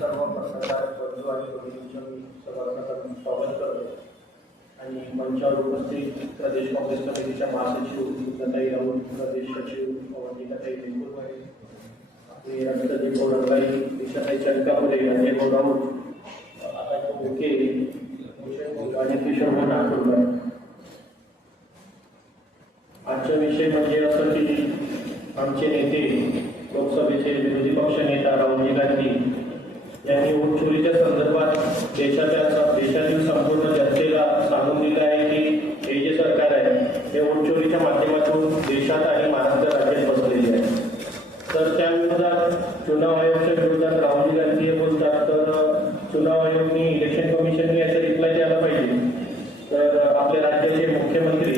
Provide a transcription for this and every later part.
सर्व पत्रकार बंधू आणि भगिनींचे मी स्वागत करतो. आणि मंचावर उपस्थित प्रदेश काँग्रेस कमिटीच्या महासचिव गीताताई राऊत प्रदेश सचिव गीताताई वेंगुरवारे आपले राष्ट्रपती गौरवबाई दिशाताई चंकापुरे अजय गौराऊत आकाश मुके आणि किशोर नागपूरकर आजचा विषय म्हणजे असं की आमचे नेते लोकसभेचे विरोधी पक्ष नेता राहुल गांधी यांनी वोट चोरीच्या संदर्भात देशाच्या देशातील संपूर्ण जनतेला सांगून दिलं आहे की हे जे सरकार आहे हे वोट चोरीच्या माध्यमातून देशात आणि महाराष्ट्र राज्यात बसलेले आहे. तर त्या विरोधात चुनाव आयोगाच्या विरोधात राहुल गांधी हे बोलतात. तर चुनाव आयोगनी इलेक्शन कमिशनने याचा रिप्लाय द्यायला पाहिजे. तर आपल्या राज्याचे मुख्यमंत्री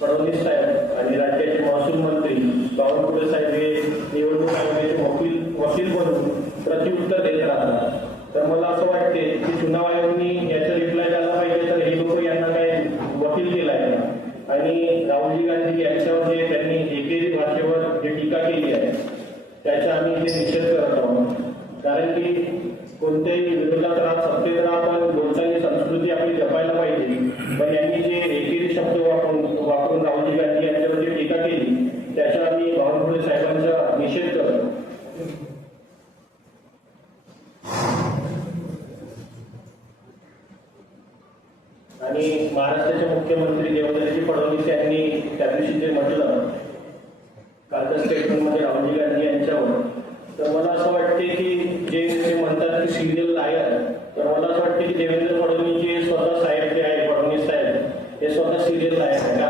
फडणवीस साहेब आणि राज्याचे महसूल मंत्री बावनकुळे साहेब हे निवडणूक आयोगाचे वकील वकील बनून प्रत्युत्तर देत राहतात. तर मला असं वाटते की चुनाव आयोगाने याचा रिप्लाय द्यायला पाहिजे तर हे लोक यांना काय वकील केलाय. आणि राहुलजी गांधी यांच्यावर जे त्यांनी एकेरी भाषेवर जे टीका केली आहे त्याचा आम्ही इथे निषेध करत आहोत. कारण की कोणत्याही विरोधात राहत सत्तेत राहत आणि बोलचाली संस्कृती आपली जपायला पाहिजे. पण यांनी जे एकेरी शब्द वापरून वापरून राहुलजी गांधी यांच्यावर जी टीका केली त्याचा आम्ही बावनकुळे साहेबांचा निषेध करतो आणि महाराष्ट्राचे मुख्यमंत्री देवेंद्रजी फडणवीस यांनी त्या दिवशी जे म्हटलं कालच्या स्टेटमेंटमध्ये राहुल गांधी यांच्यावर तर मला असं वाटते की जे ते म्हणतात की सिरियल लायर तर मला असं वाटते की देवेंद्र फडणवीस जे स्वतः साहेब जे आहे फडणवीस साहेब हे स्वतः सिरियल लायर आहे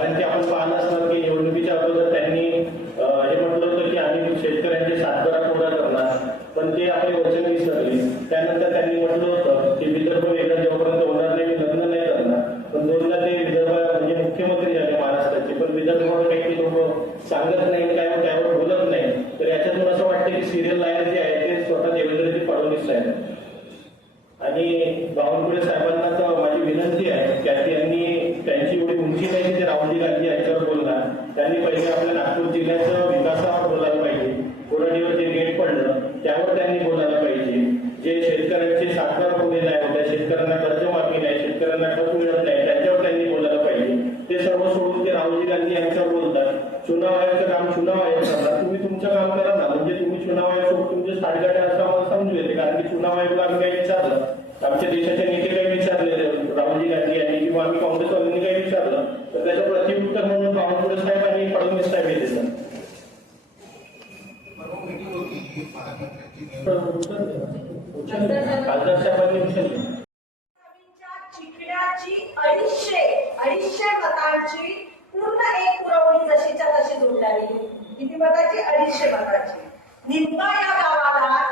देवेंद्रजी फडणवीस साहेब. आणि बावनकुळे साहेबांना तर माझी विनंती आहे की आता यांनी त्यांची एवढी उंची नाही की ते राहुलजी गांधी यांच्यावर बोलणार. त्यांनी पहिले आपल्या नागपूर जिल्ह्याच्या विकासावर बोलायला पाहिजे. कोरडीवर जे गेट पडलं त्यावर त्यांनी बोलायला पाहिजे. जे शेतकऱ्यांचे साखर पुणे नाही होत्या शेतकऱ्यांना कर्जमाफी नाही शेतकऱ्यांना खत मिळत नाही त्याच्यावर त्यांनी बोलायला पाहिजे. ते सर्व सोडून ते राहुलजी गांधी यांच्यावर बोलतात. चुनाव आयोगचं काम चुनाव आयोग करणार तुम्ही तुमचं काम करा ना. म्हणजे तुम्ही चुनाव आयोग म्हणजे तुमचे असं आम्हाला समजू येते. कारण की चुनाव आयोगला आम्ही काही विचारलं. आमच्या देशाचे नेते काही विचारले राहुलजी गांधी यांनी किंवा आम्ही काँग्रेसवाल्यांनी काही विचारलं. तर त्याचं प्रतिउत्तर म्हणून बावनकुळे साहेब आणि फडणवीस साहेब हे देतात खासदार साहेबांनी अडीचशे अडीचशे मतांची पूर्ण एक पुरवणी जशीच्या तशी किती मताची? अडीचशे मताची. निंबा या गावात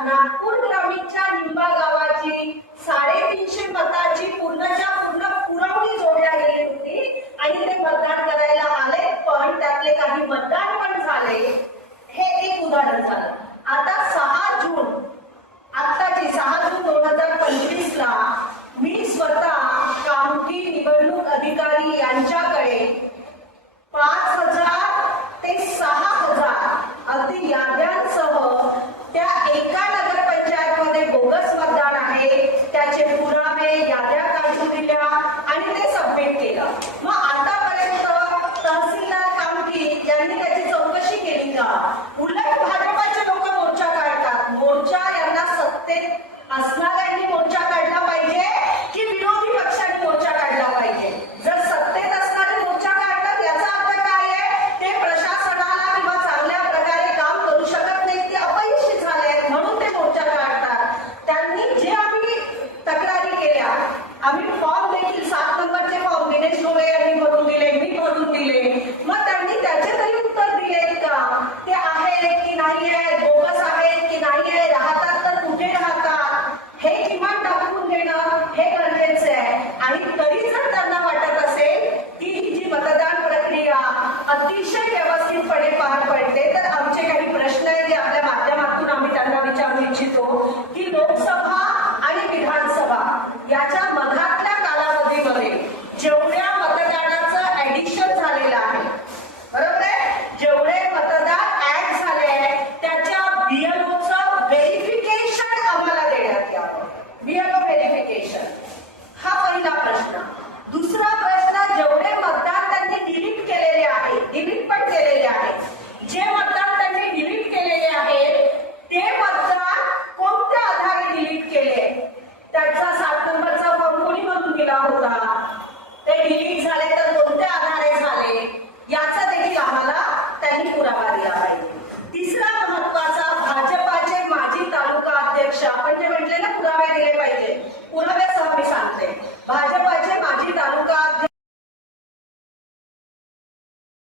नागपूर ग्रामीणच्या निंबा गावाची साडेतीनशे मताची पूर्णच्या पूर्ण पुरवणी जोडल्या गेली होती. आणि ते मतदान करायला आले पण त्यातले काही मतदान पण झाले. हे एक उदाहरण झालं. आता सहा जून आताची सहा जून दोन हजार पंचवीस ला मी स्वतः काउंटी निवडणूक अधिकारी यांच्याकडे पाच हजार ते सहा हजार अगदी याद्यांसह त्या एका नगरपंचायतमध्ये बोगस मतदान आहे त्याचे पुरावे याद्या काढून दिल्या आणि ते सबमिट केलं मग आतापर्यंत तहसीलदार कामठी यांनी त्याची चौकशी केली का उलट भाजपाचे लोक मोर्चा काढतात. मोर्चा यांना सत्तेत असणाऱ्यांनी मोर्चा काढला पाहिजे की विरोधी पक्षांनी मोर्चा काढला पाहिजे? जर सत्तेत असणारे मोर्चा काढतात याचा अर्थ काय आहे? ते प्रशासनाला किंवा चांगल्या प्रकारे काम करू शकत नाही ते अपयशी झाले आहेत म्हणून ते मोर्चा काढतात. त्यांनी जे आम्ही तक्रारी केल्या आम्ही फॉर्म देखील सात नंबर पहिला प्रश्न दुसरा